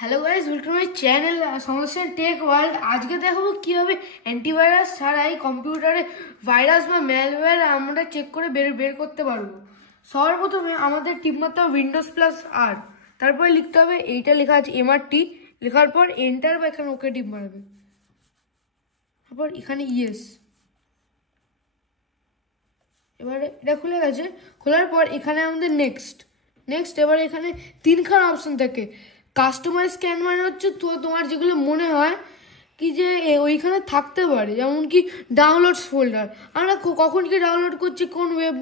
Hello guys, welcome my channel সমস্যা take world. আজকে দেখাবো কিভাবে অ্যান্টিভাইরাস ছাড়াই কম্পিউটারে ভাইরাস বা ম্যালওয়্যার আমরা চেক করে বের করতে পারবো। সর্বপ্রথমে আমাদের টিপ মারতে হবে উইন্ডোজ+R, তারপরে লিখতে হবে এইটা লেখা আছে MRT, লেখার পর এন্টার বা এখানে ওকে টিপ মারবে, তারপর এখানে ইয়েস। এবারে এটা খুলে গেছে। খোলার পর এখানে আমাদের নেক্সট। এবার এখানে তিনখানা অপশন থাকে। কাস্টমাইজ স্ক্যান মানে হচ্ছে তোমার যেগুলো মনে হয় কি যে ওইখানে থাকতে পারে, যেমন কি ডাউনলোডস ফোল্ডার। আমরা কখন কি ডাউনলোড করছি, কোন ওয়েব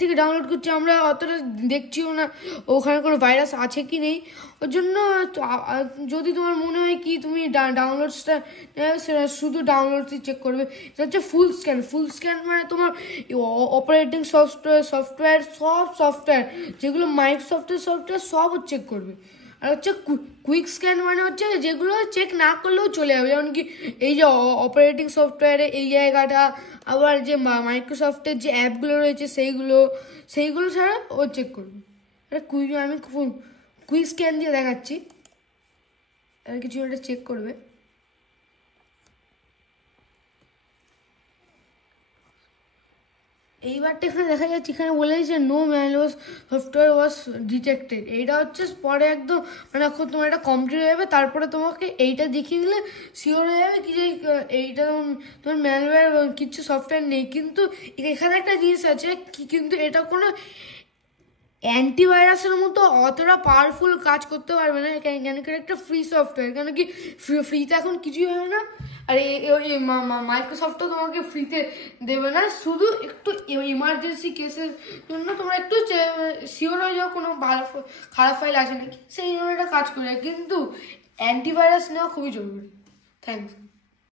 থেকে ডাউনলোড করছি আমরা অতটা দেখছিও না ওখানে কোনো ভাইরাস আছে কি নেই। ওর জন্য যদি তোমার মনে হয় কি তুমি ডাউনলোডসটা সেটা শুধু ডাউনলোডসই চেক করবে। এটা হচ্ছে ফুল স্ক্যান মানে তোমার অপারেটিং সফটওয়্যার সব সফটওয়্যার যেগুলো মাইক্রোসফটের সফটওয়্যার সব চেক করবে। আর হচ্ছে কুইক স্ক্যান মানে হচ্ছে যেগুলো চেক না করলেও চলে যাবে, যেমন কি এই যে অপারেটিং সফটওয়্যারে এই জায়গাটা, আবার যে মাইক্রোসফটের যে অ্যাপগুলো রয়েছে সেইগুলো ছাড়া ও চেক করবে। আমি কুইক স্ক্যান দিয়ে দেখাচ্ছি, আর কিছু একটা চেক করবে। এইবারটা এখানে দেখা যাচ্ছে, এখানে বলে দিচ্ছে নো ম্যালওয়্যার সফটওয়্যার ওয়াজ ডিটেক্টেড। এইটা হচ্ছে পরে একদম মানে এখন তোমার এটা কমপ্লিট হয়ে যাবে, তারপরে তোমাকে এইটা দেখিয়ে দিলে শিওর হয়ে যাবে কি যে এইটা তোমার ম্যালওয়্যার কিছু সফটওয়্যার নেই। কিন্তু এখানে একটা জিনিস আছে কি, কিন্তু এটা কোনো অ্যান্টিভাইরাসের মতো অতটা পাওয়ারফুল কাজ করতে পারবে না, কেন কি একটা ফ্রি সফটওয়্যার। কেন কি ফ্রিতে এখন কিছুই হয় না, আর মাইক্রোসফটও তোমাকে ফ্রিতে দেবে না। শুধু একটু ইমার্জেন্সি কেসের জন্য তোমরা একটু শিওর হয়ে যাও কোনো ভালো খারাপ ফাইল আছে নাকি, সেই জন্য এটা কাজ করে। কিন্তু অ্যান্টিভাইরাস নেওয়া খুবই জরুরি। থ্যাংকস।